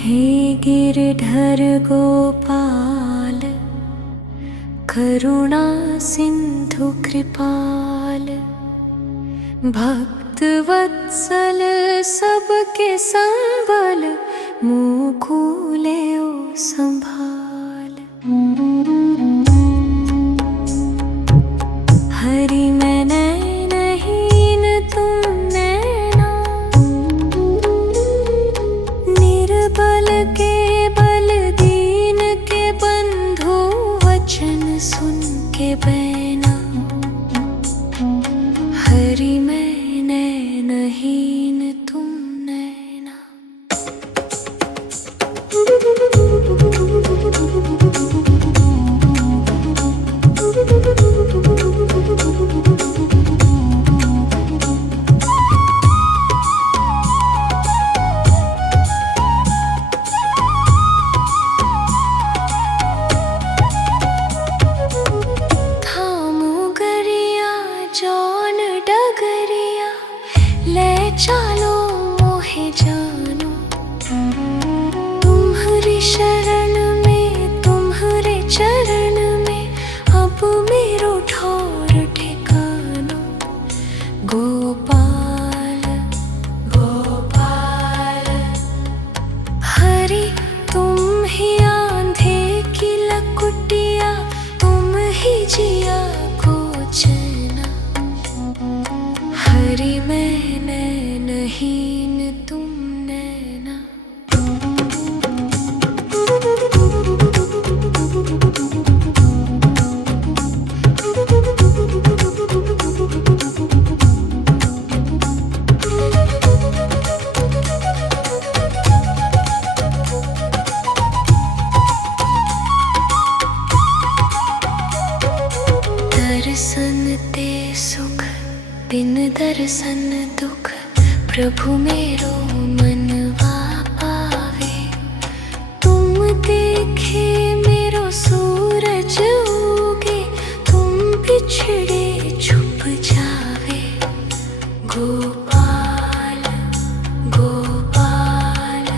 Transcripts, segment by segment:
हे गिरधर गोपाल, करुणा सिंधु कृपाल, भक्त वत्सल सबके संबल, मुकुले ओ संभाल। हरि मैं नैनहीन तुम नैना, निर्बल के बल दीन के बंधु, वचन सुन के बैना। हरि मैं नैनहीन तुम नैना। जौन डगरिया ले चालो मोहे जानो, तुम्हारी शरण में तुम्हारे चरण में, अब मेरो ठौर ठिकानो। गोपाल गोपाल हरि तुम ही आंधे की लकुटिया, तुम ही जिया को चैना। हरि मैं नैनहीन तुम नैना। दर्शन ते सुख बिन दर्शन दुख, प्रभु मेरो मनवा पावे। तुम देखे मेरो सूरज उगे, तुम बिछड़े छुप जावे। गोपाल गोपाल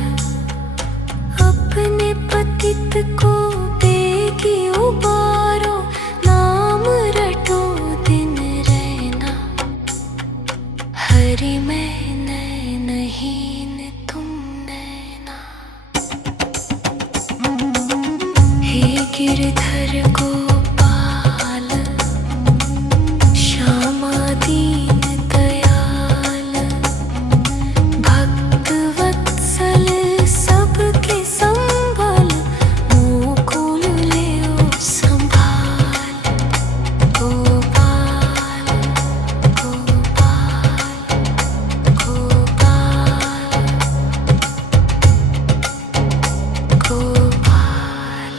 अपने पतित को बेगी उबारो, नाम रटो दिन रहना। हरि मैं नैनहीन तुम नैना। हे गिरधर गोपाल, श्यामा दीन दयाल, भक्त वत्सल सबके संबल, मुकुल ले ओ संभाल। गोपाल गोपाल गोपाल गोपाल।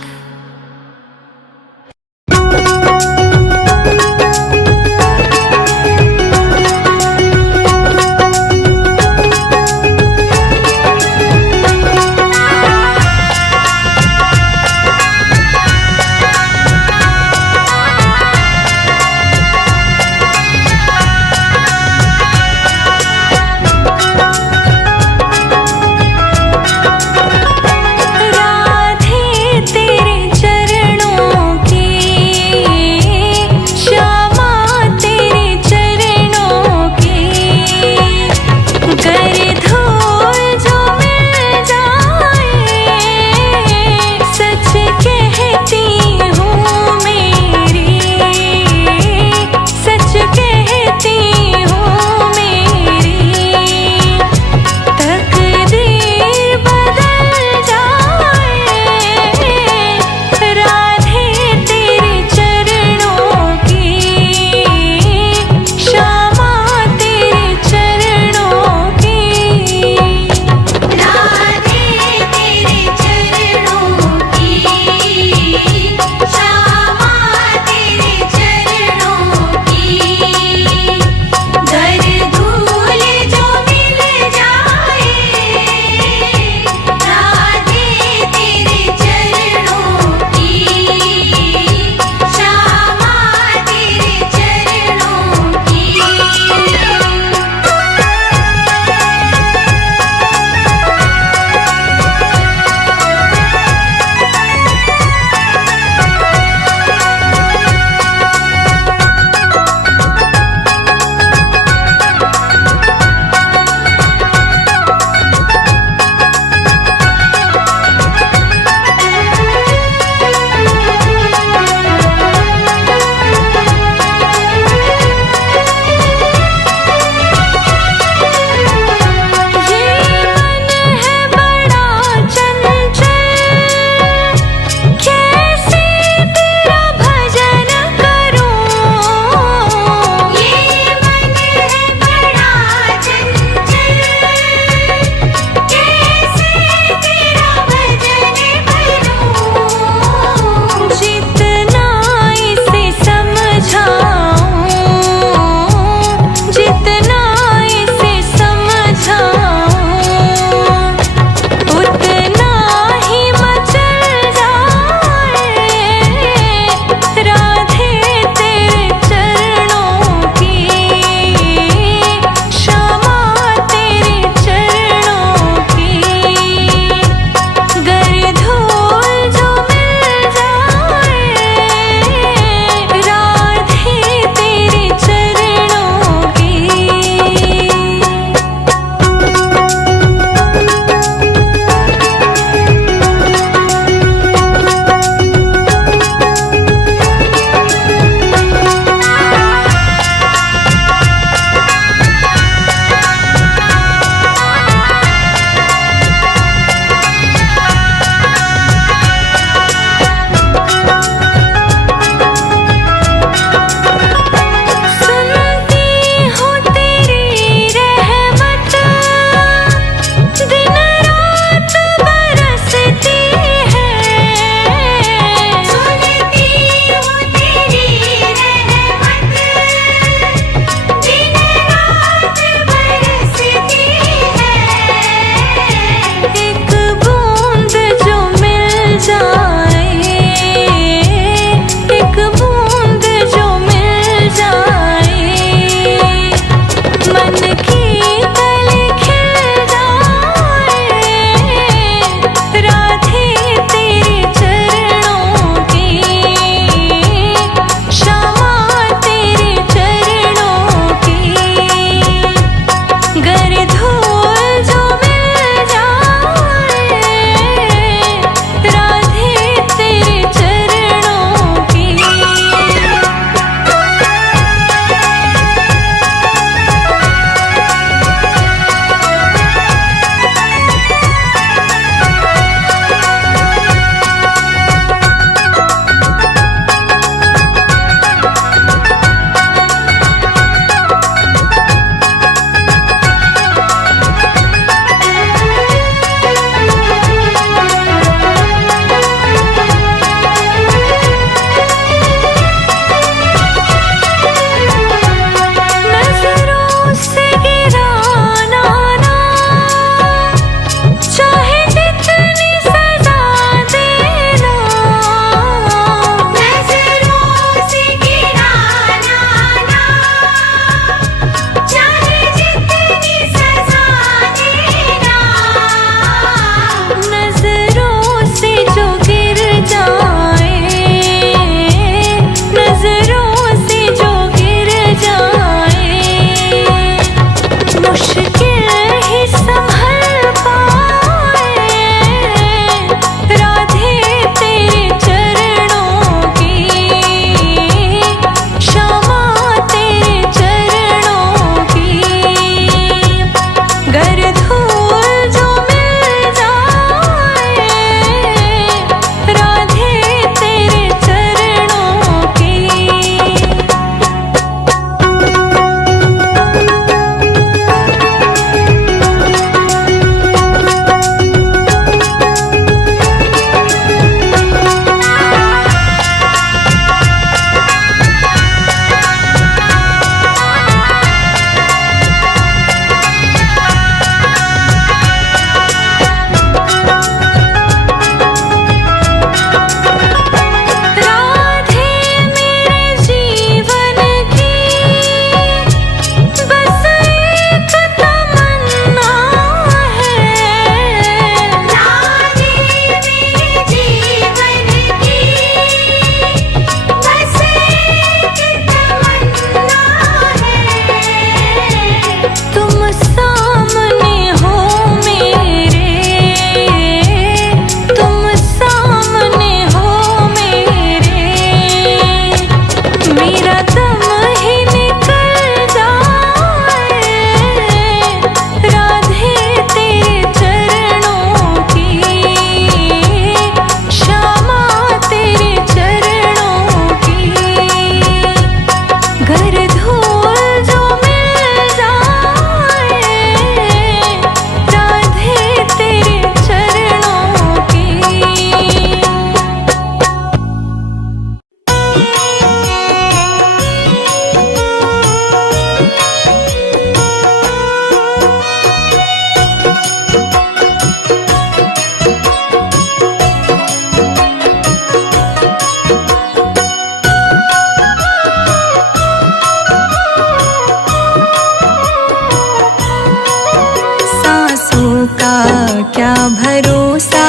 क्या भरोसा,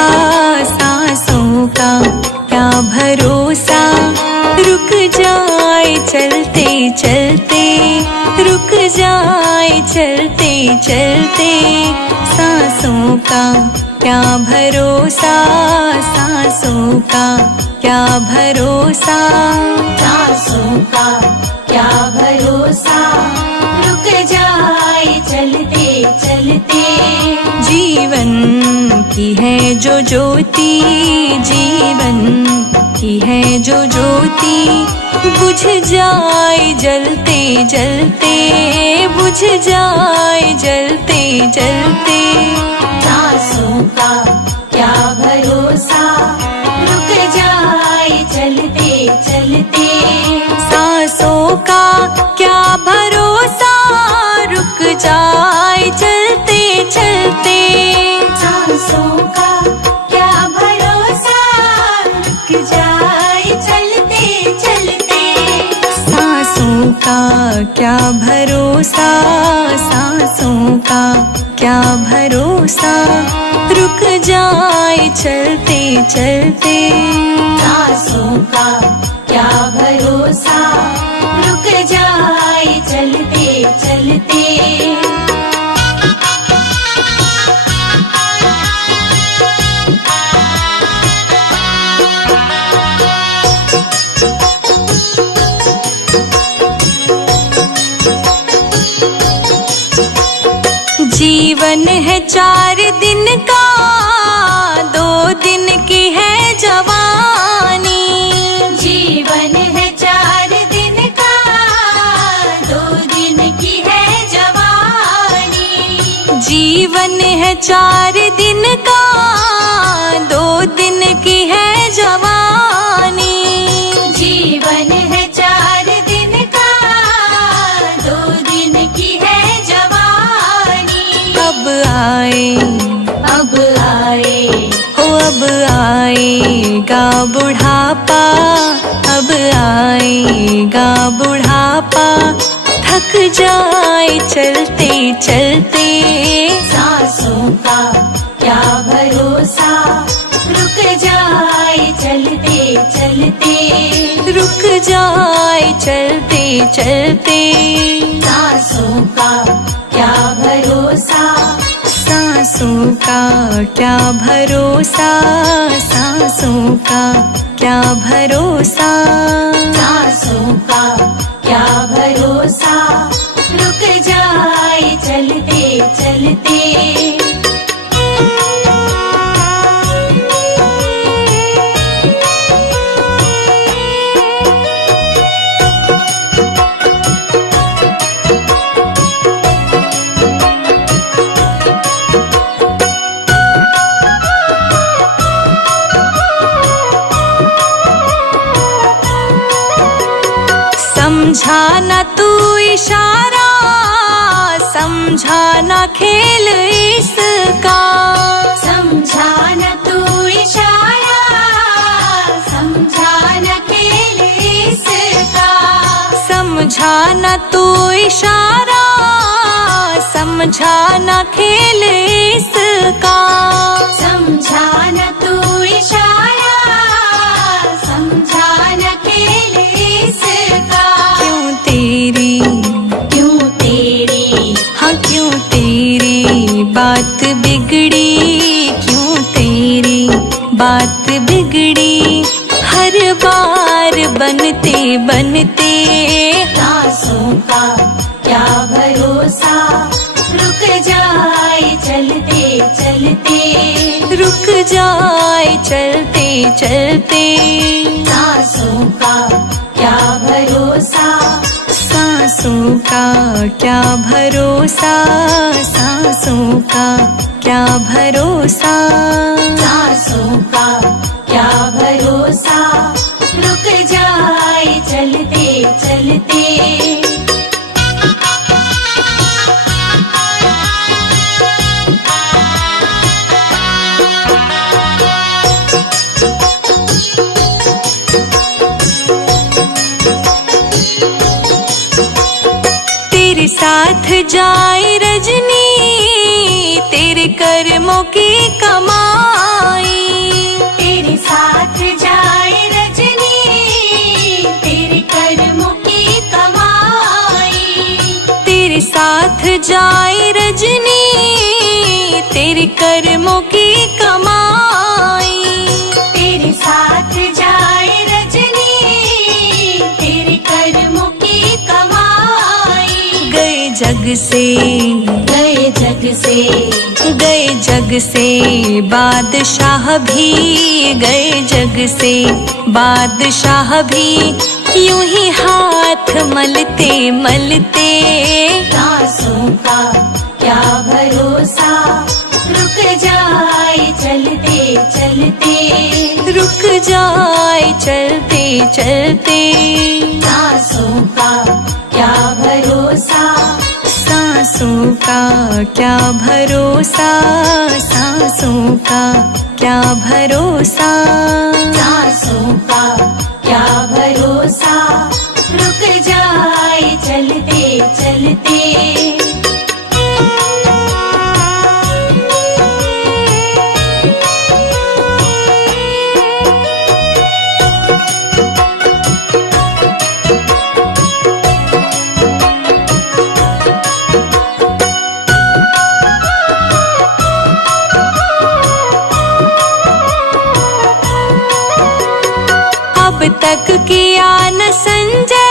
सांसों का क्या भरोसा। रुक जाए चलते चलते, रुक जाए चलते चलते। सांसों का क्या भरोसा, सांसों का क्या भरोसा। सांसों का क्या भरोसा, रुक जाए चलते चलते। जीवन की है जो ज्योति, जीवन की है जो ज्योति। बुझ जाए जलते जलते, बुझ जाए जलते जलते। सांसों का क्या भरोसा, रुक जाए चलते चलते। सांसों का क्या भरोसा, रुक जाए चलते चलते। सांसों का क्या भरोसा, रुक जाए चलते चलते। सांसों का क्या भरोसा, सांसों का क्या भरोसा। रुक जाए चलते चलते। सांसों का क्या भरोसा, रुक जाए चलते चलते। जीवन है 4 दिन का, 2 दिन की है जवानी। जीवन है 4 दिन का, 2 दिन की है जवानी। जीवन है 4 दिन का, 2 दिन की है जवानी। जीवन है 4 दिन का, 2 दिन की है जवानी। अब आए, अब आए, हो अब आएगा बुढ़ापा, अब आएगा बुढ़ापा। थक जाए चलते चलते। सांसों का क्या भरोसा, रुक जाए चलते चलते। रुक जाए चलते चलते। सांसों का क्या भरोसा, सांसों का क्या भरोसा, सांसों का क्या भरोसा। सांसों का क्या भरोसा, रुक जाए चलते चलते। समझा न तू इशारा, समझा न खेल इसका। समझा न तू इशारा, समझा न खेल इसका। समझा न तू इशारा, समझा न खेल इसका। समझा न तू इशारा, समझा न खेल इसका। क्यों तेरी, क्यों तेरी, हाँ क्यों तेरी बात बिगड़ी, क्यों तेरी बात बिगड़ी। हर बार बनते बनते। सांसों का क्या भरोसा, रुक जाए चलते चलते। रुक जाए चलते चलते। सांसों का क्या भरोसा, सांसों का क्या भरोसा, सांसों का क्या भरोसा। सांसों का क्या भरोसा, रुक जाए चलते चलते। तेरे साथ जाए रजनी, तेरे कर्मों की कमाई। तेरे साथ जाए रजनी, तेरे कर्मों की कमाई। तेरे साथ जाए रजनी, तेरे कर्मों की कमाई। तेरे साथ जाए रजनी, तेरे कर्मों की कमाई। गए जग से, गए जग से, गए जग से बादशाह भी, गए जग से बादशाह भी, यूं ही हाथ मलते मलते। सांसों का क्या भरोसा, रुक जाए चलते चलते। रुक जाए चलते चलते। सांसों का क्या भरोसा, सांसों का क्या भरोसा, सांसों का क्या भरोसा। सांसों का क्या भरोसा, रुक जाए चलते चलते। अब तक किया न संजय,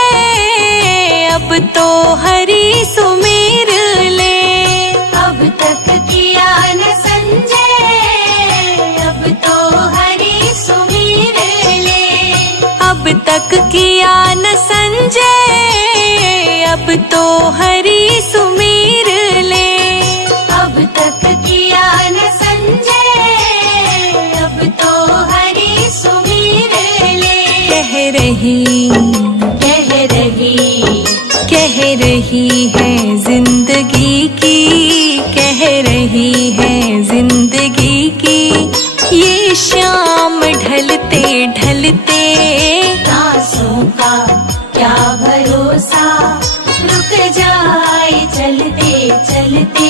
अब तो हरि सुमिर ले। अब तक किया न संजय, अब तो हरि सुमिर ले। अब तक किया न संजय, अब तो हरि सुमिर ले। अब तक किया न संजय, अब तो हरि सुमिर ले। कह रही, कह रही है जिंदगी की, कह रही है जिंदगी की, ये शाम ढलते ढलते। सांसों का क्या भरोसा, रुक जाए चलते चलते।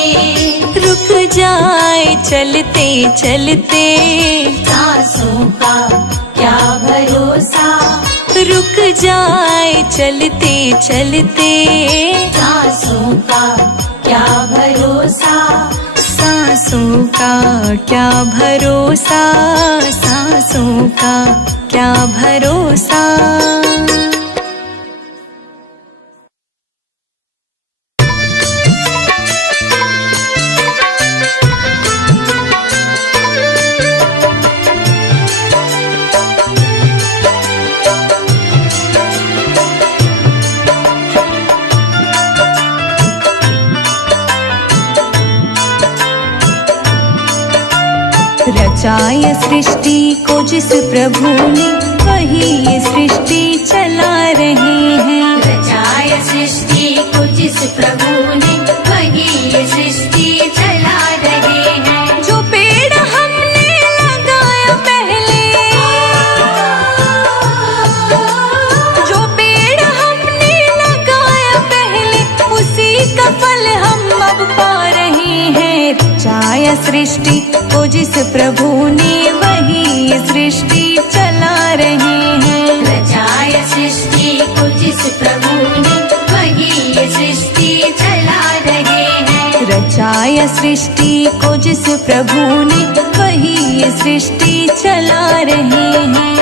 रुक जाए चलते चलते। सांसों का क्या भरोसा, रुक जाए चलते चलते। सांसों का क्या भरोसा, सांसों का क्या भरोसा, सांसों का क्या भरोसा। रचाय सृष्टि को जिस प्रभु ने, वही ये सृष्टि चला रहे हैं। रचाय सृष्टि को जिस प्रभु ने, वही ये सृष्टि चला रहे हैं। जो पेड़ हमने लगाया पहले, जो पेड़ हमने लगाया पहले, उसी का फल हम अब पा रहे हैं। रचाया सृष्टि को जिस प्रभु ने, वही ये सृष्टि चला रहे हैं। रचाय सृष्टि को जिस प्रभु ने, वही ये सृष्टि चला रहे हैं। रचाया सृष्टि को जिस प्रभु ने, वही ये सृष्टि चला रहे हैं।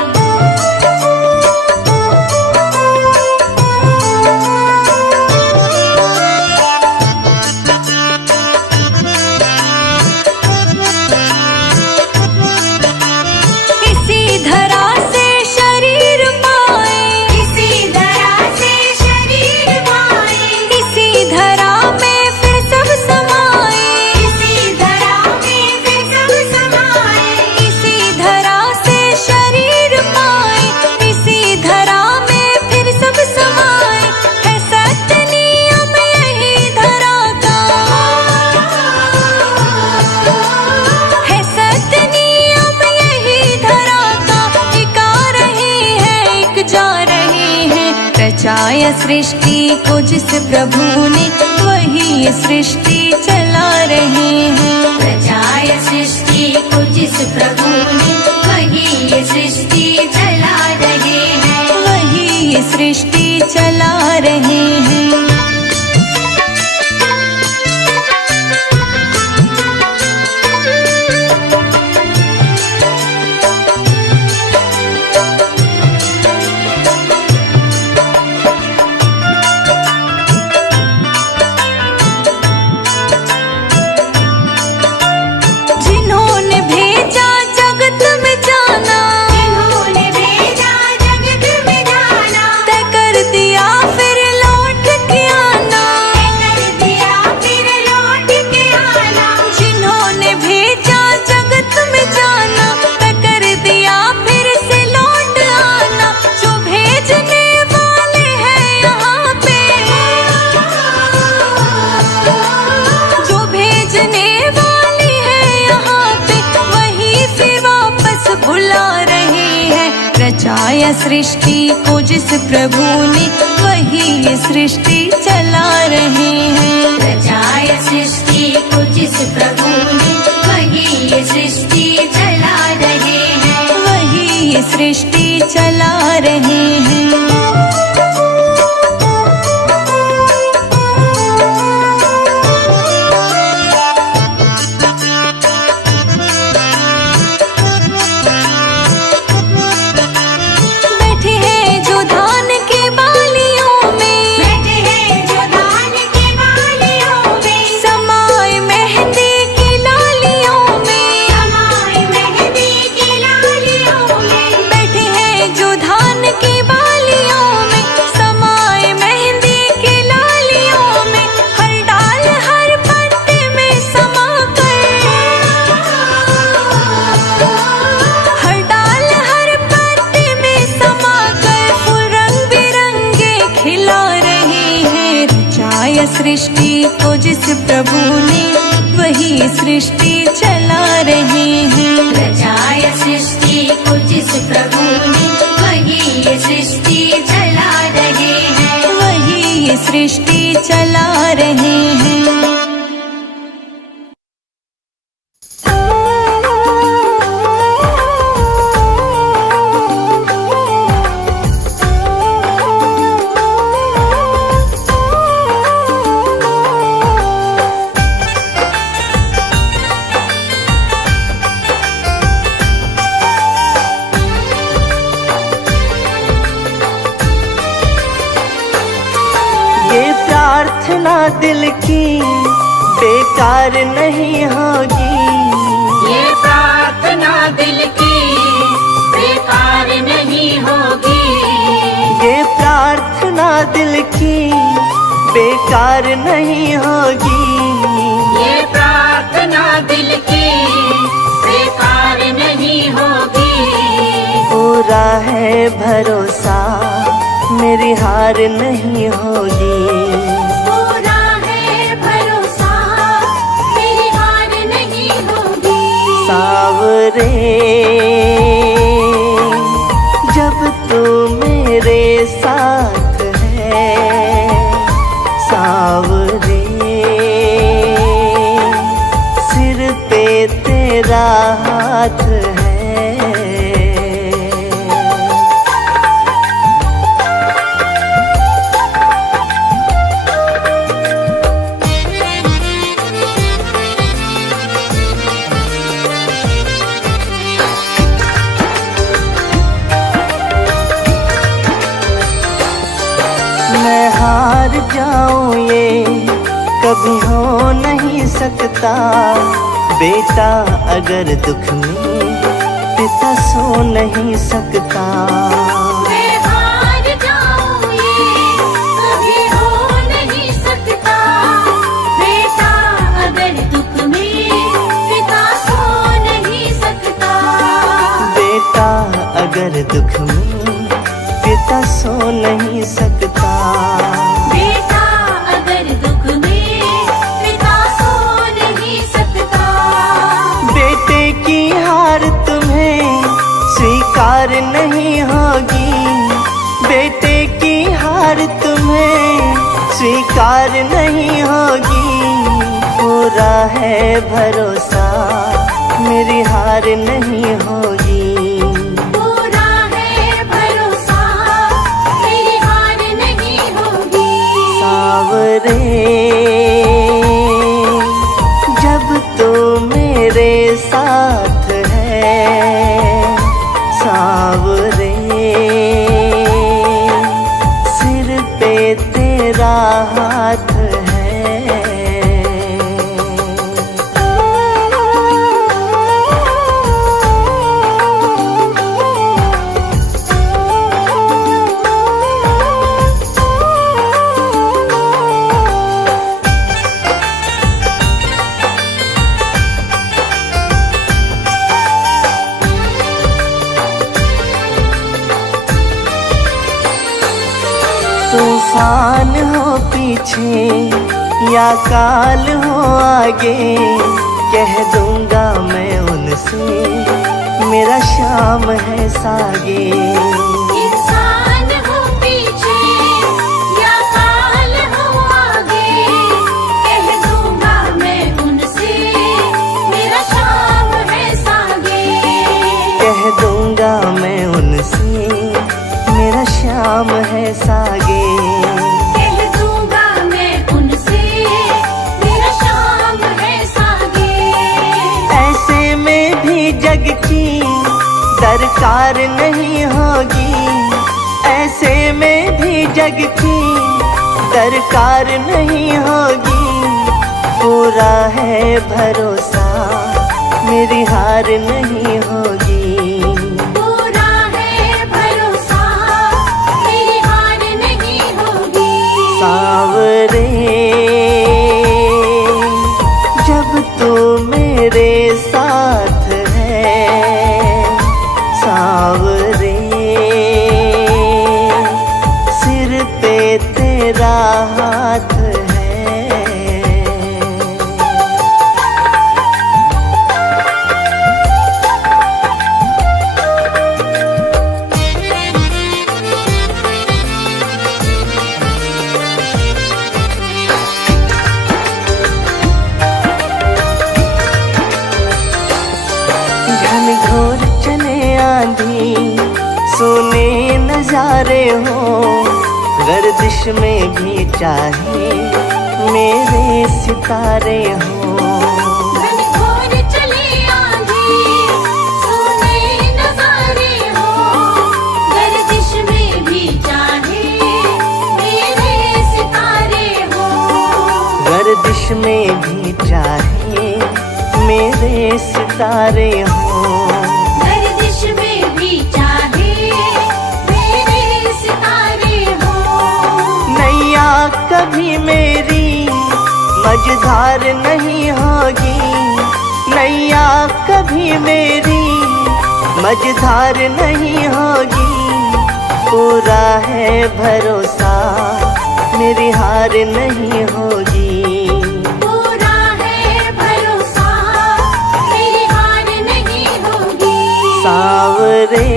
रचाया सृष्टि को जिस प्रभु ने, वही ये सृष्टि चला रहे हैं। रचाय सृष्टि को जिस प्रभु ने, वही ये सृष्टि चला रहे हैं, वही ये सृष्टि चला रहे हैं। जिन्होंने भेजा जगत में जाना, जिन्होंने भेजा जगत में जाना, तय कर दिया फिर लौट के आना, कर दिया फिर लौट के आना। जिन्होंने भेजा जगत में जाना, तय कर दिया फिर से लौट आना। जो भेजने वाले हैं यहाँ पे, जो भेजने वाले हैं यहाँ पे, वही फिर वापस बुला रहे हैं। रचाया सृष्टि को जिस प्रभु ने, वही ये सृष्टि चला रहे हैं। रचाया सृष्टि को जिस प्रभु ने, वही ये सृष्टि चला रहे हैं, वही ये सृष्टि चला रहे हैं। बैठे हैं जो धान के बालियों में, बैठे हैं जो धान के बालियों में, समाए मेहंदी की लालियों में, समाए मेहंदी की लालियों में। बैठे हैं जो धान की बालियों में, समाए मेहंदी की लालियों में। हर डाल हर पत्ते में समा कर, हर डाल हर पत्ते में समा कर, फूल रंग बिरंगे खिला रहे हैं। रचाया सृष्टि को जिस प्रभु ने, वही सृष्टि चला रहे हैं। रचाया सृष्टि को जिस प्रभु ने, वही ये सृष्टि चला रहे हैं, वही ये सृष्टि चला रहे हैं। ये प्रार्थना दिल की बेकार नहीं होगी, ये प्रार्थना दिल की बेकार नहीं होगी, ये प्रार्थना दिल की बेकार नहीं होगी। ये प्रार्थना दिल की बेकार नहीं होगी। पूरा है भरोसा मेरी हार नहीं होगी, पूरा है भरोसा मेरी हार नहीं होगी। सावरे जब तू मेरे साथ है, सावरे सिर पे तेरा हाथ है। मैं हार जाऊं ये कभी हो नहीं सकता, बेटा अगर दुख में पिता सो नहीं सकता। मैं हार जाऊं ये कभी हो नहीं सकता, बेटा अगर दुख में पिता सो नहीं सकता। बेटा अगर दुख में पिता सो नहीं सकता। बेटा अगर दुख में पिता सो नहीं सकता। बेटे की हार तुम्हें स्वीकार नहीं होगी, बेटे की हार तुम्हें स्वीकार नहीं होगी। पूरा है भरोसा मेरी हार नहीं होगी। पूरा है भरोसा, मेरी हार नहीं होगी। सावरे जब तू मेरे साथ है, सावरे सिर पे तेरा हाथ है। तूफान हो पीछे या काल हो आगे, कह दूंगा मैं उनसे मेरा शाम है सागे। इंसान हो पीछे या काल हो आगे, कह दूंगा मैं उनसे मेरा शाम है सागे। कह दूंगा मैं उनसे मेरा शाम है सागे। कह दूंगा मैं उनसे मेरा शाम है सागे। ऐसे में भी जग की दरकार नहीं होगी, ऐसे में भी जग की दरकार नहीं होगी। पूरा है भरोसा, मेरी हार नहीं होगी। पूरा है भरोसा, मेरी हार नहीं होगी। सावरे जब तू मेरे साथ है, सावरे सिर पे तेरा हाथ है। घनघोर चले आंधी, सोने नजारे हो, गर्दिश में भी चाहे मेरे सितारे हो। घनघोर चले आंधी, सोने नजारे हो, गर्दिश में भी चाहे मेरे सितारे हो। गर्दिश में भी चाहे मेरे सितारे हो। गर्दिश में भी चाहे मेरे सितारे हो। नैया कभी मेरी मझधार नहीं होगी, नैया कभी मेरी मझधार नहीं होगी। पूरा है भरोसा, मेरी हार नहीं होगी। पूरा है भरोसा, मेरी हार नहीं होगी। सावरे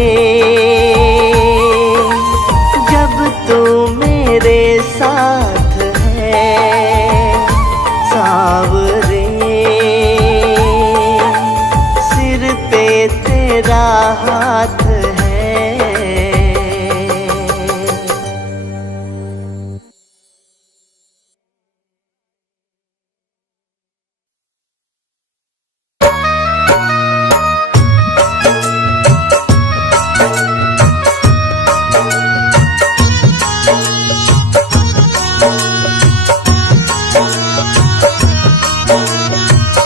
जब तू मेरे साथ है, सावरे सिर पे तेरा हाथ है।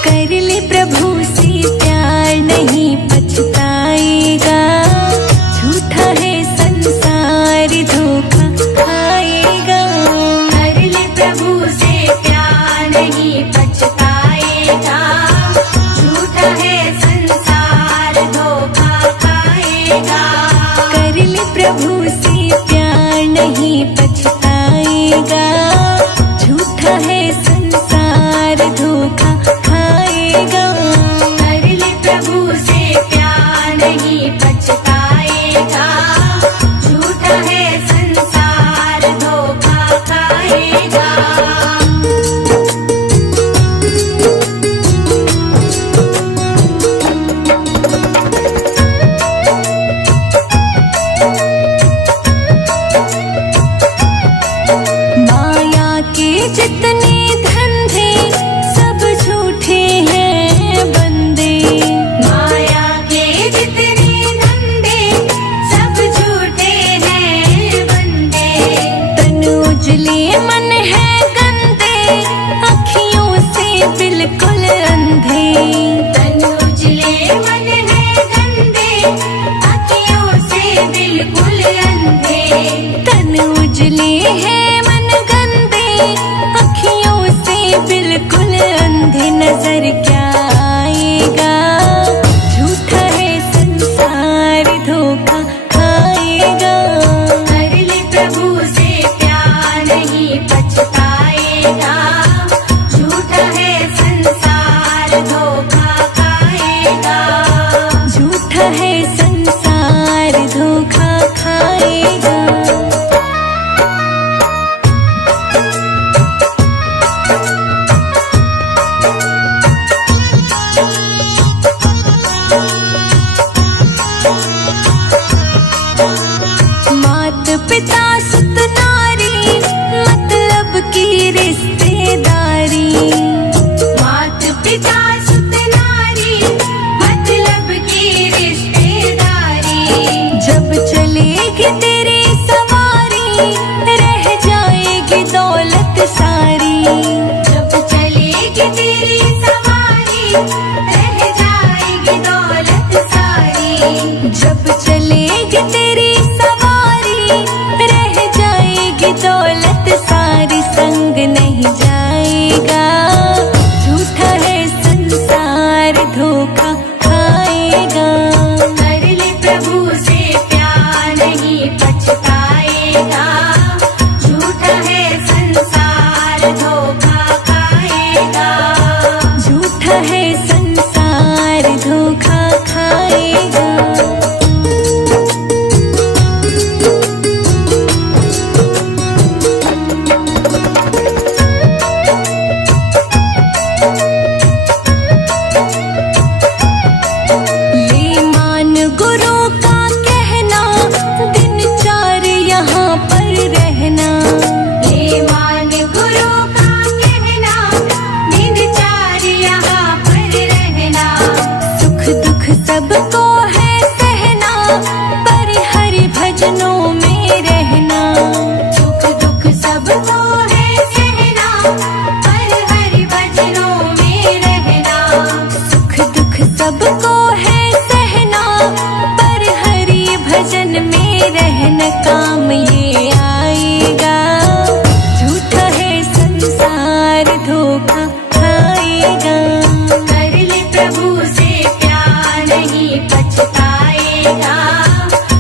कर ले प्रभु से प्यार नहीं पछताएगा। तन उजले हैं मन गंदे, अखियों से बिल्कुल अंधे, नजर क्या आएगा। झूठा है संसार धोखा खाएगा। कर ले प्रभु से प्यार नहीं पछताएगा। झूठा है संसार धोखा खाएगा। झूठा है संसार धोखा खाएगा। मात पिता सुत नारी, मतलब की रिश्तेदारी। मात पिता सुत नारी, मतलब की रिश्तेदारी। जब चलेगी तेरी सवारी, रह जाएगी दौलत सारी। जब चलेगी तेरी सवारी, रह जाएगी दौलत सारी। जब चलेगी तेरी सवारी, रह जाएगी दौलत सारी। संग नहीं जाएगा। झूठा है संसार धोखा खाएगा। कर ले प्रभु से प्यार नहीं पछताएगा। झूठा है संसार धोखा खाएगा। झूठा है संसार धोखा खाएगा। ले मान गुरु का कहना, दिन चार यहाँ पर रहना। ये मान गुरु का कहना, दिन चार यहाँ पर रहना। सुख दुख सबको है सहना, पर हरि भजनों में रहना। सुख दुख सबको है सहना, पर हरि भजनों में रहना। सुख दुख सबको है सहना, पर हरि भजन में रहना। काम ये आएगा। झूठा है संसार धोखा खाएगा। कर ले प्रभु से प्यार नहीं पछताएगा।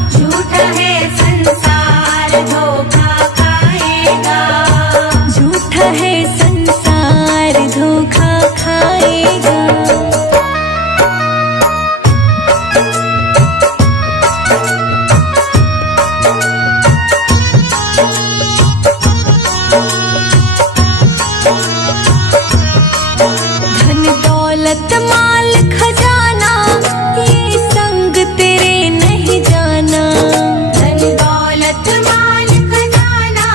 झूठा है संसार धोखा खाएगा। झूठा है संसार धोखा खाएगा। धन दौलत माल खजाना, ये संग तेरे नहीं जाना। धन दौलत माल खजाना,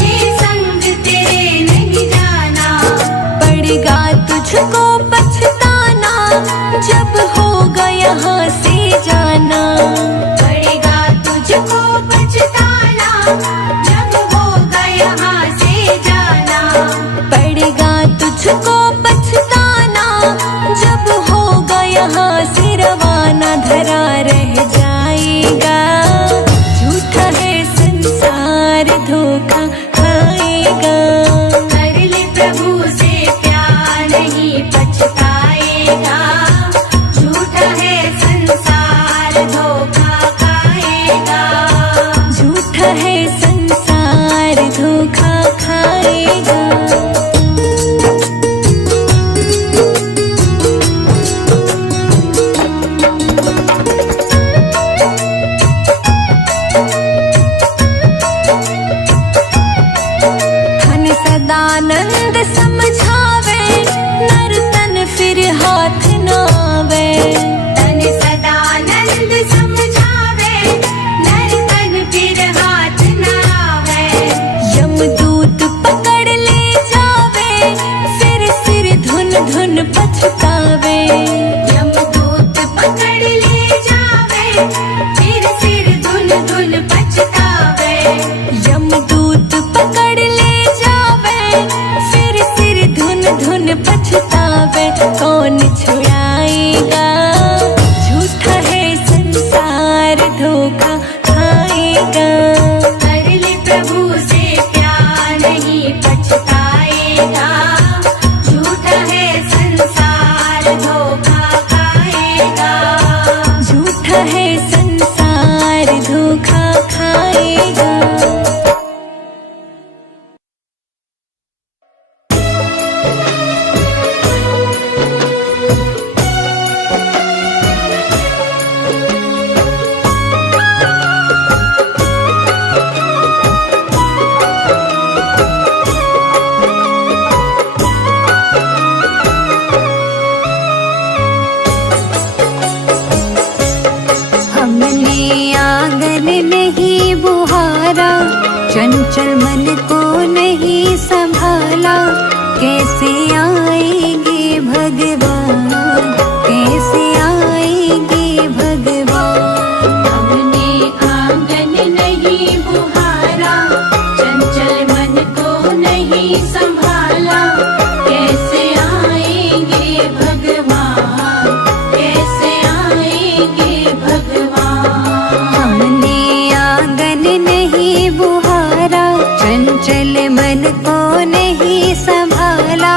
ये संग तेरे नहीं जाना। पड़ेगा तुझको पछताना, जब होगा यहाँ से जाना। पड़ेगा तुझको पछताना, जब होगा यहाँ से जाना। पड़ेगा तुझको पछताना, जब होगा यहाँ से रवाना। धरा रह जाएगा। झूठा है संसार धोखा खाएगा। कर ले प्रभु से प्यार नहीं पछताएगा। झूठा है संसार धोखा खाएगा। झूठा है संसार धोखा खाएगा। चंचल मन को नहीं संभाला, कैसे आएंगे भगवान, कैसे आएंगे भगवान। हमने आंगन नहीं बुहारा, चंचल मन को नहीं संभाला, कैसे आएंगे भगवान, कैसे आएंगे भगवान। हमने आंगन नहीं बुहारा, चंचल मन को नहीं संभाला,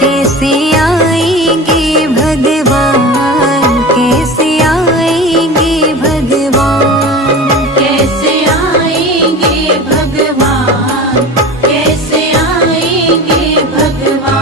कैसे आएंगे भगवान, कैसे आएंगे भगवान। कैसे आएंगे भगवान, कैसे आएंगे भगवान।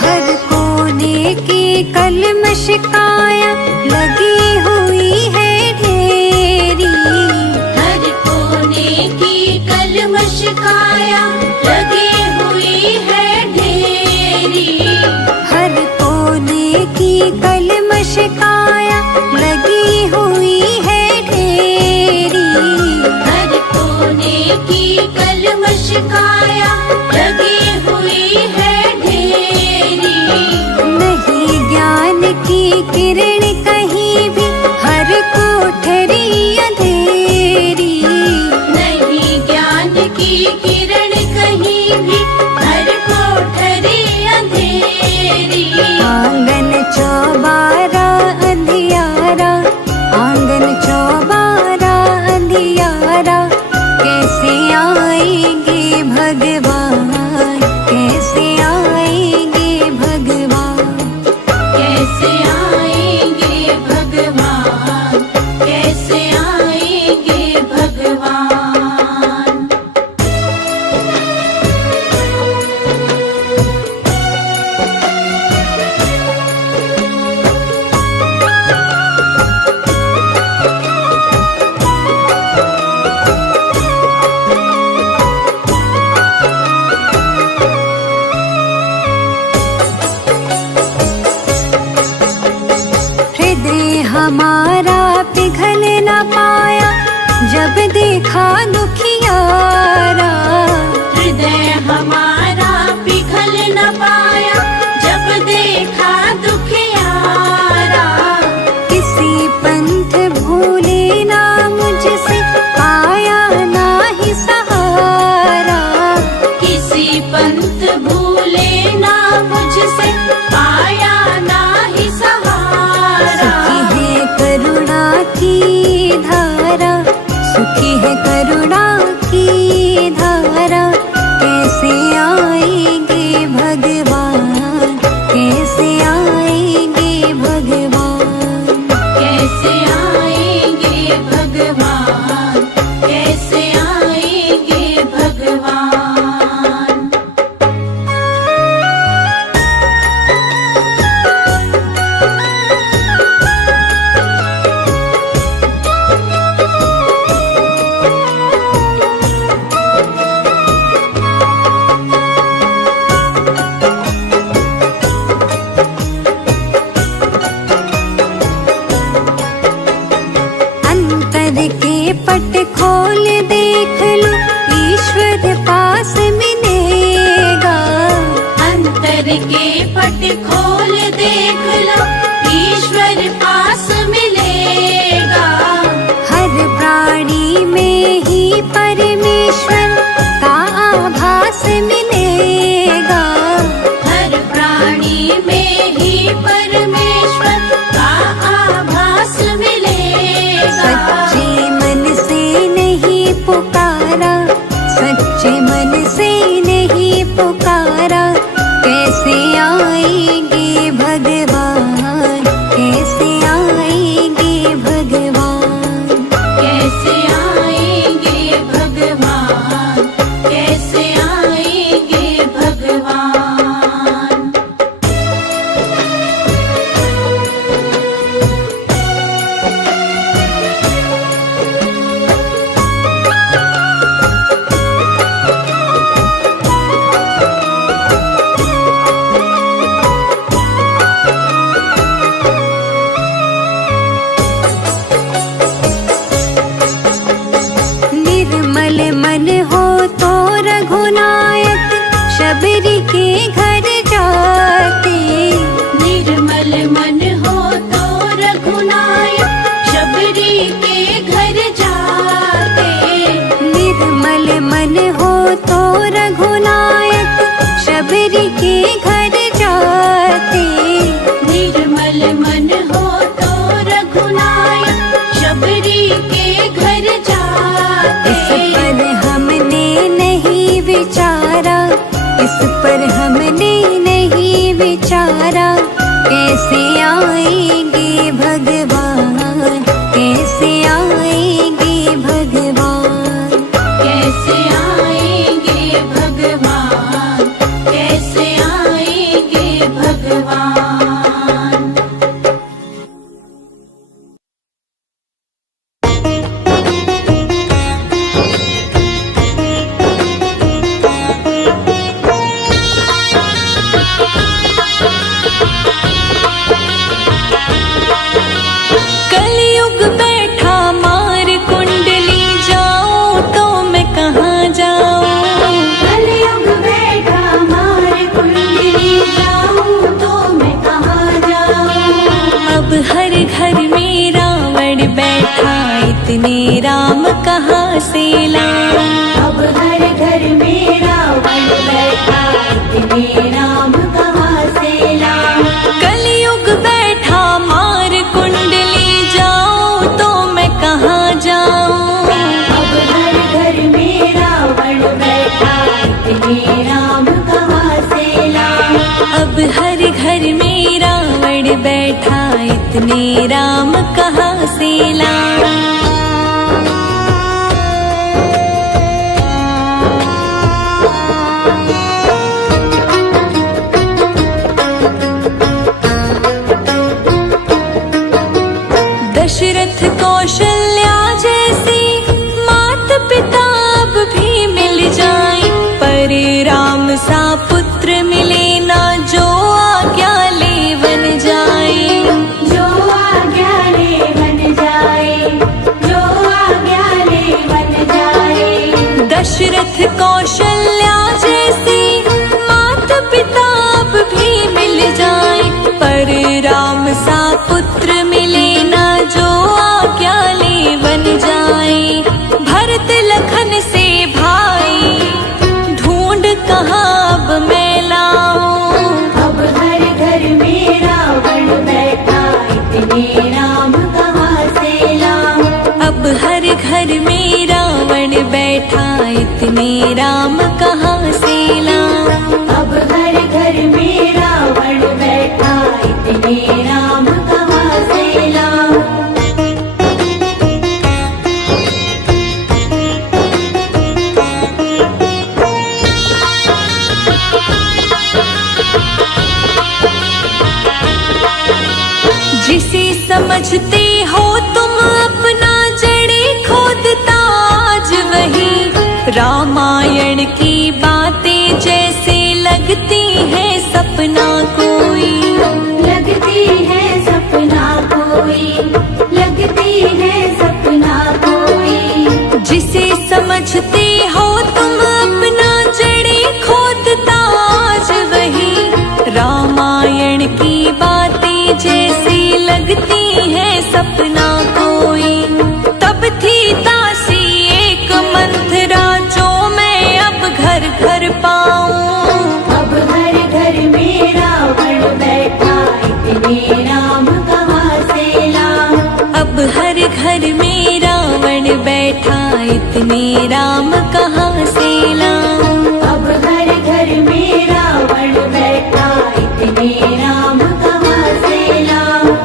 हर कोने की कलमश काया लगी हुई है ढेरी, हर कोने की कलमश काया लगी हुई है ढेरी। हर कोने की कलमश काया लगी हुई है ढेरी। हर कोने की कलमश काया लगी हुई है ढेरी। नहीं ज्ञान की किरण कहीं भी, हर कोठरी अंधेरी। नहीं ज्ञान की किरण कहीं भी, हर कोठरी अंधेरी। आंगन चौबारा अंधियारा, आंगन चौबारा अंधियारा, कैसे आएंगे भगवान, कैसे आएंगे भगवान। कैसे आएंगे भगवान, कैसे आएंगे भगवान। हृदय हमारा पिघल न पाया, जब देखा दुखियारा। हृदय हमारा पिघल न पाया, जब देखा दुखियारा। किसी पंथ भूले ना मुझसे, पाया ना ही सहारा। किसी पंथ भूले ना मुझसे, पाया ना ही सहारा। सुखी है करुणा की धारा, सुखी है करुणा की धारा, कैसे आएंगे भगवान, कैसे आएंगे भगवान। कैसे आएंगे भगवान, कैसे आएंगे भगवान। अंतर के पट खोल देख लो, ईश्वर पास मिलेगा। अंतर के पट खोल देख लो, ईश्वर पास मिलेगा। हर प्राणी में ही परमेश्वर का आभास मिलेगा। हर प्राणी में ही परमेश्वर का आभास मिलेगा। सच्चे मन से नहीं पुकारा, सच्चे मन से नहीं पुकारा, कैसे आएंगे भगवान, कैसे आएंगे भगवान। कैसे आएंगे भगवान, कैसे आएंगे भगवान। शबरी के घर जाते। निर्मल मन हो तो रघुनायक शबरी के घर जाते। निर्मल मन हो तो रघुनायक शबरी के घर जाते। निर्मल मन हो तो रघुनायक शबरी के घर जाते। इस पर हमने नहीं विचारा, इस पर हमने नहीं विचारा, कैसे आएंगे भगवान, कैसे आएंगे भगवान। कैसे आएंगे भगवान, कैसे आएंगे भगवान। कलयुग बैठा मार कुंडली, जाऊं तो मैं कहाँ जाऊं। कलयुग बैठा मार कुंडली, जाऊं तो मैं कहाँ जाऊं। अब हर घर में रावण बैठा, इतने राम कहाँ से लाऊं। अब हर घर में रावण बैठा, इतने राम कहाँ से लाऊं। कलयुग बैठा मार कुंडली, जाऊं तो मैं कहाँ जाऊं। अब हर घर में रावण बैठा, इतने राम कहाँ से लाऊं। अब हर घर में रावण बैठा, इतने राम कहाँ से लाऊं। दशरथ कौशल्या जैसी मात पिता अब भी मिल जाए, पर राम सा पुत्र मिले ना, जो आज्ञा ले बन जाए। जो आज्ञा ले बन जाए, जो आज्ञा ले बन जाए। दशरथ कौशल्या जैसी मात पिता अब भी मिल जाए, पर राम सा पुत्र मिले ना, जो आज्ञा ले बन जाए। भरत लखन से भाई ढूंढ कहाँ अब मैं लाऊं। अब हर घर में रावण बैठा, इतने राम कहाँ से लाऊं। अब हर घर में रावण बैठा, इतने राम कहाँ से लाऊं। अब हर घर में रावण बैठा, इतने राम कहाँ से लाऊं। जिसे समझते हो तुम अपना जड़े खोदता, आज वही रामायण की बातें जैसे लगती है सपना कोई। लगती है सपना कोई, लगती है सपना कोई। जिसे समझते हो तुम अपना जड़े खोदता, आज वही रामायण की बातें जैसी लगती है सपना कोई। तब थी दासी एक मंथरा, जो मैं अब घर घर पाऊं। अब हर घर में रावण बैठा, इतने राम कहाँ से लाऊं। अब हर घर में रावण बैठा, इतने राम कहाँ से लाऊं। अब हर घर में रावण बैठा, इतने राम कहाँ से लाऊं।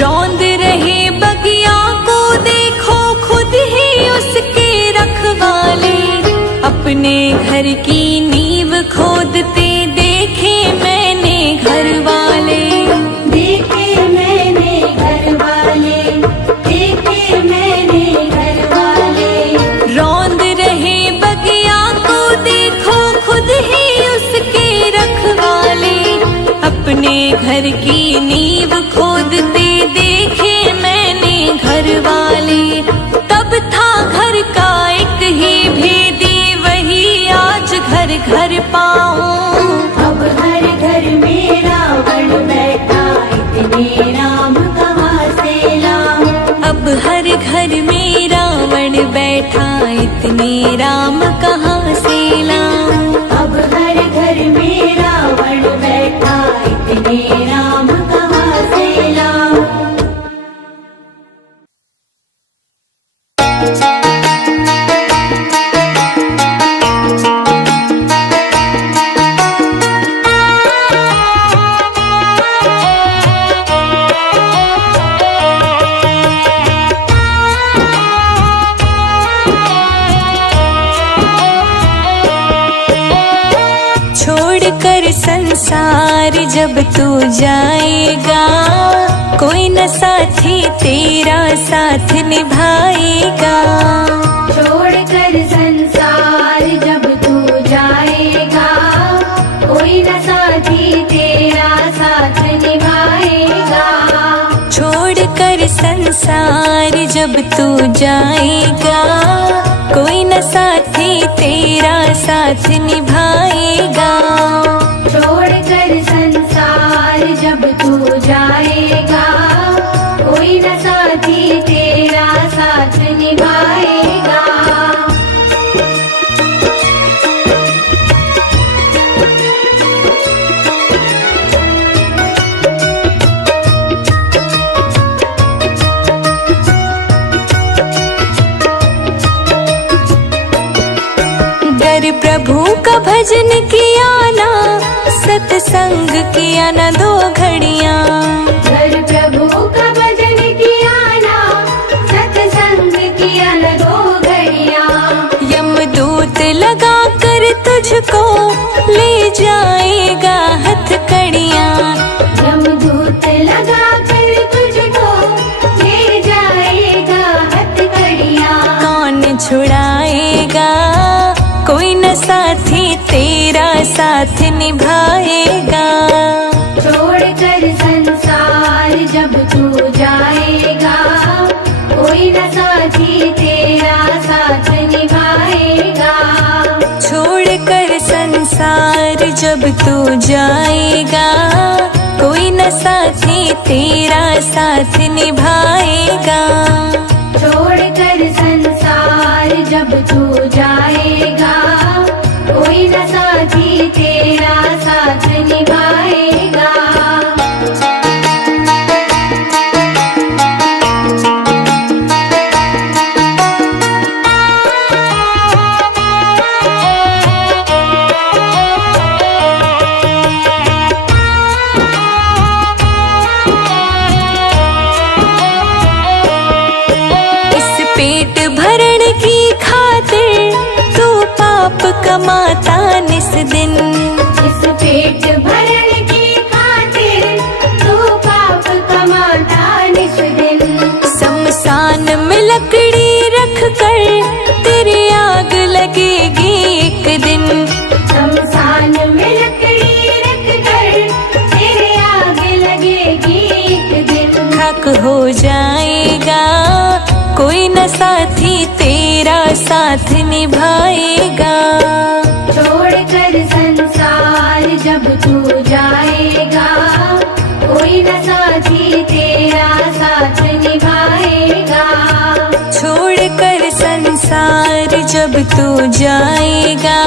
रौंद रहे बगिया को देखो खुद ही उसके रखवाले, अपने घर की नींव खोदते देखे मैंने घर वाले। देखे मैंने घर वाले, देखे मैंने घर वाले। रौंद रहे बगिया को देखो खुद ही उसके रखवाले, अपने घर की नींव खोदते देखे मैंने घर वाले। तब था घर का एक ही भेदी, वही आज घर घर पाऊं। अब हर घर में रावण बैठा, इतने राम कहाँ से लाऊं। अब हर घर में रावण बैठा, इतने राम कहाँ से लाऊं। अब हर घर में रावण बैठा, इतने राम कहाँ से लाऊं। छोड़कर संसार जब तू जाएगा, कोई न साथी तेरा साथ निभाएगा। छोड़कर संसार जब तू जाएगा, कोई न साथी तेरा साथ निभाएगा। छोड़कर संसार जब तू जाएगा, कोई न साथी तेरा साथ निभाएगा। छोड़कर संसार जब तू जाएगा, कोई न साथी तेरा साथ निभाएगा। गर प्रभु का भजन किया ना, सत्संग किया ना 2 घड़ियां। घर प्रभु का भजन किया ना, सत्संग किया न 2 घड़ियां। यमदूत लगा कर तुझको ले जाएगा हथकड़ियां। यमदूत लगा कर तुझको ले जाएगा हथकड़ियां। कौन छुड़ाएगा, कोई न साथी तेरा साथ निभाएगा। छोड़कर संसार जब तू जाएगा, कोई न साथी तेरा साथ निभाएगा। छोड़कर संसार जब तू जाएगा, कोई न साथी तेरा साथ निभाएगा। छोड़कर संसार जब तू जाएगा, कोई न साथी तेरा साथ निभाएगा। पेट भरण की खातिर तू पाप कमाता निस दिन। इस पेट भरण की खातिर तू पाप कमाता निस दिन। शमशान में लकड़ी रख कर तेरी आग लगेगी एक दिन। शमशान में लकड़ी रख कर तेरे आग लगेगी एक दिन। खाक हो जाएगा, कोई न साथी तेरा साथ निभाएगा। छोड़कर संसार जब तू जाएगा, कोई न साथी तेरा साथ निभाएगा। छोड़कर संसार जब तू जाएगा,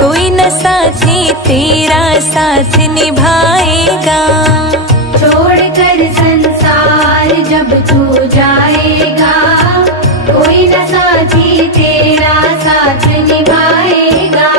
कोई न साथी तेरा साथ निभाएगा। छोड़कर संसार जब तू जाएगा, कोई न साथी तेरा साथ निभाएगा।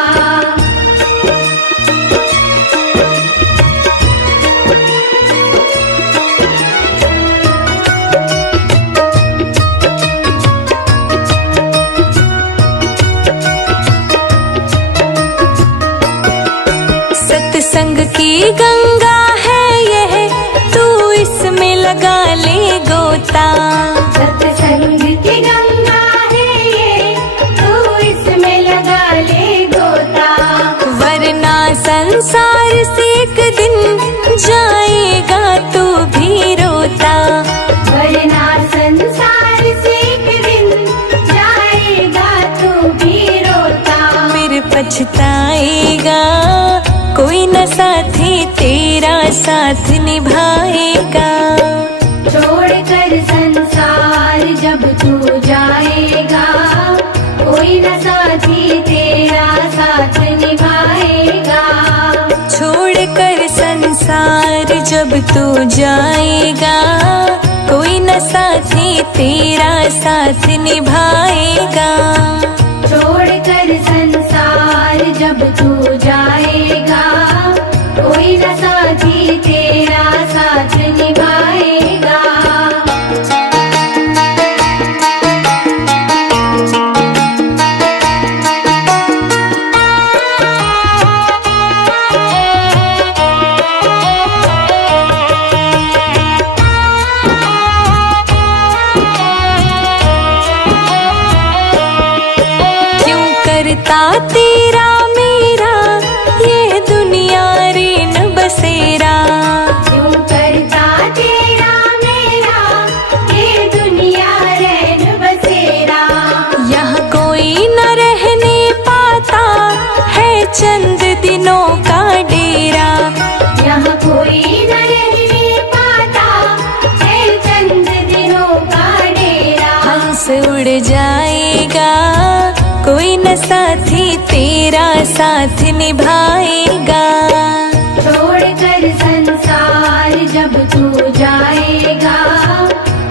पछताएगा, कोई न साथी तेरा साथ निभाएगा। छोड़कर संसार जब तू जाएगा, कोई न साथी तेरा साथ निभाएगा। छोड़कर संसार जब तू जाएगा, कोई न साथी तेरा साथ निभाएगा। छोड़कर संसार जब तू जाएगा, कोई न साथी तेरा साथ निभाएगा। तेरा मेरा ये दुनिया रे न बसेरा। क्यों करता तेरा मेरा ये दुनिया रे न बसेरा। यहाँ कोई न रहने पाता है चंद दिनों का डेरा। यहाँ कोई न रहने पाता है चंद दिनों का डेरा। हंस उड़ जाएगा, कोई न साथी तेरा साथ निभाएगा। छोड़कर संसार जब तू जाएगा,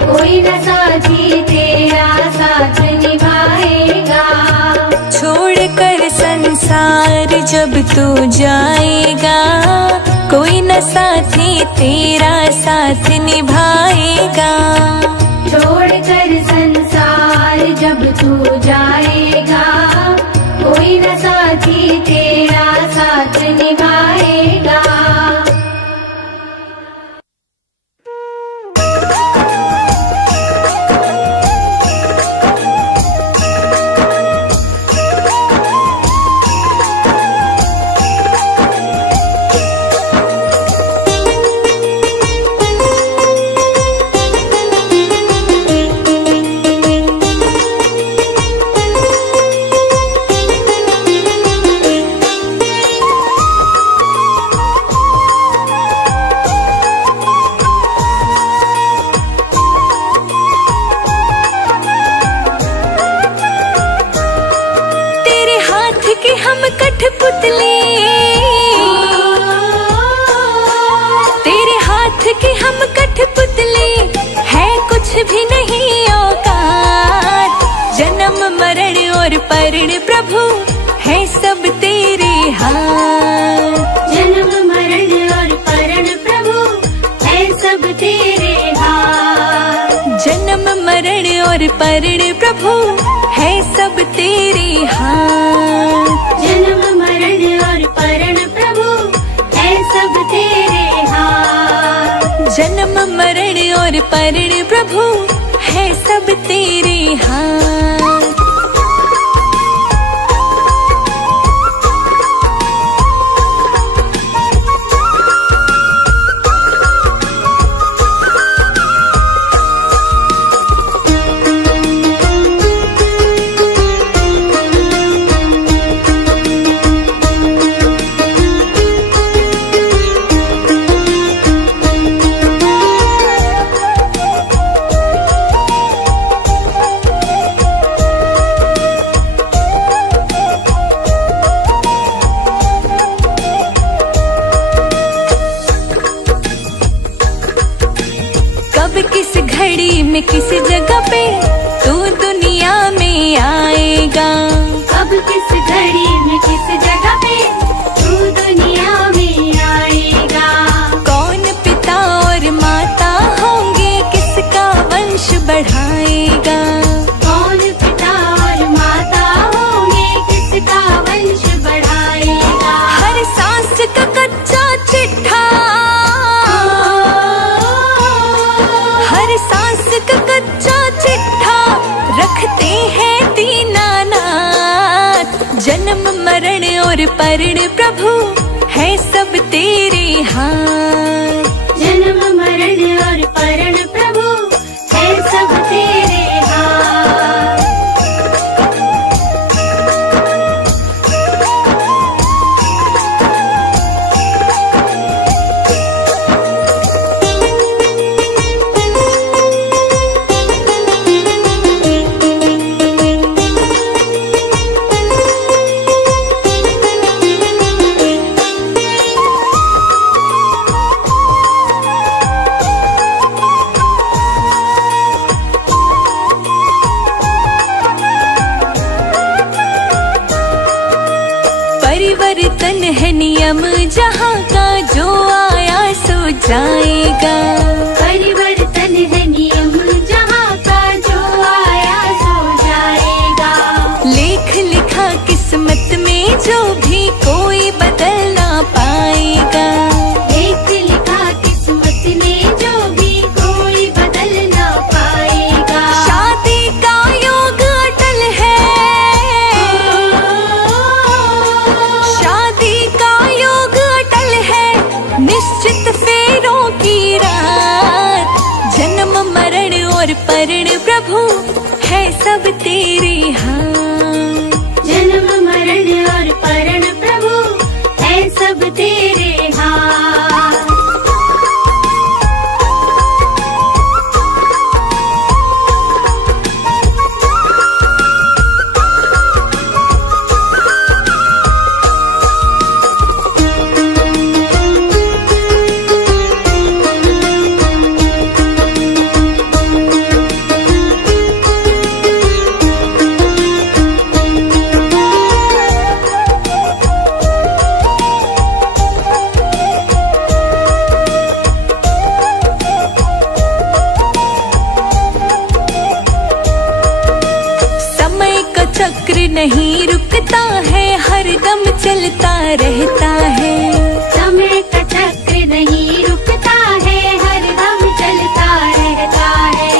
कोई न साथी तेरा साथ निभाएगा। छोड़कर संसार जब तू जाएगा, कोई न साथी तेरा साथ निभाएगा। छोड़कर संसार जब तू जाएगा, कोई न साथी तेरा साथ निभाएगा। कठपुतली तेरे हाथ की हम कठपुतली है, कुछ भी नहीं औकात। जन्म मरण और परण प्रभु है सब तेरे हाथ। जन्म मरण और परण प्रभु है सब तेरे हाथ। जन्म मरण और परण प्रभु है सब तेरे हाथ। जन्म मरण और परण प्रभु है सब तेरे हाथ। जन्म मरण और परण प्रभु है सब तेरे हाथ। किस घड़ी में किस जगह पे तू दुनिया में आएगा। अब किस घड़ी में किस जगह पे तू दुनिया में आएगा। कौन पिता और माता होंगे, किसका वंश बढ़ाएगा। कौन पिता और माता होंगे, किसका वंश बढ़ाएगा। हर सांस का कच्चा चिट्ठा, हर सांस का कच्चा चिट्ठा रखते हैं दीनानाथ। जन्म मरण और परण प्रभु है सब तेरे हाथ। जन्म मरण और परण प्रभु है सब तेरे हाथ। जहाँ का जो आया सो जाएगा। परिवर्तन है नियम जहाँ का जो आया सो जाएगा। लेख लिखा किस्मत में जो भी कोई बदल ना पाएगा। लेख लिखा किस्मत ने जो भी कोई बदल ना पाएगा। शादी का योग अटल है, शादी का योग अटल है, निश्चित फेरों की रात। जन्म मरण और परण प्रभु है सब तेरे हाथ। जन्म मरण और परण प्रभु है सब तेरे हाथ। चक्र नहीं रुकता है, हर दम चलता रहता है। समय का चक्र नहीं रुकता है, हर दम चलता रहता है।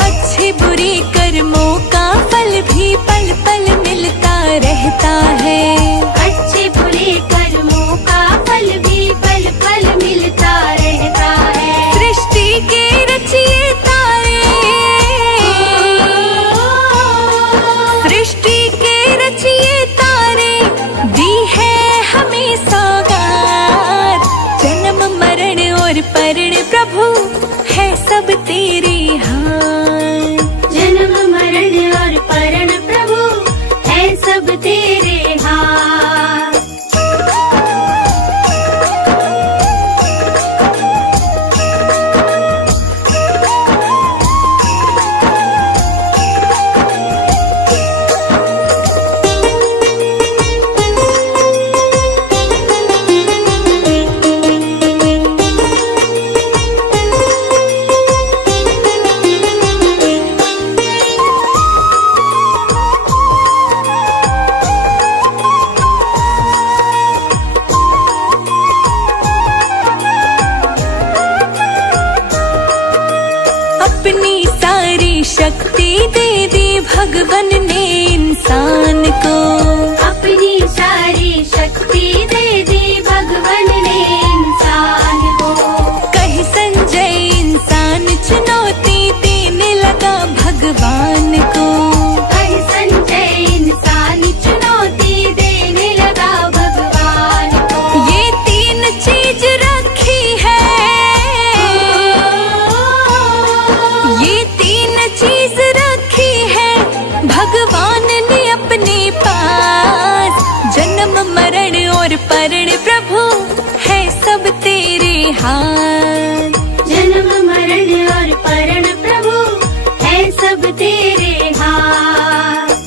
अच्छे बुरे कर्मों का फल भी पल पल मिलता रहता है। अच्छे बुरे कर्मों का फल भी पल पल मिलता रहता है। सृष्टि के रचिए तारे, सृष्टि के रचिए तारे, दी है हमें सौगात। जन्म मरण और परण प्रभु है सब तेरे हाथ। जन्म मरण और परण प्रभु है सब तेरे हाथ। अपनी सारी शक्ति दे दी भगवन ने इंसान को। अपनी सारी शक्ति दे दी भगवन ने इंसान को। कहे संजय इंसान चुनौती देने लगा भगवान को। कहे संजय इंसान चुनौती देने लगा भगवान को। ये तीन चीज रखी है, ये तीन चीज रखी है भगवान ने अपने पास। जन्म मरण और परण प्रभु है सब तेरे हाथ। जन्म मरण और परण प्रभु है सब तेरे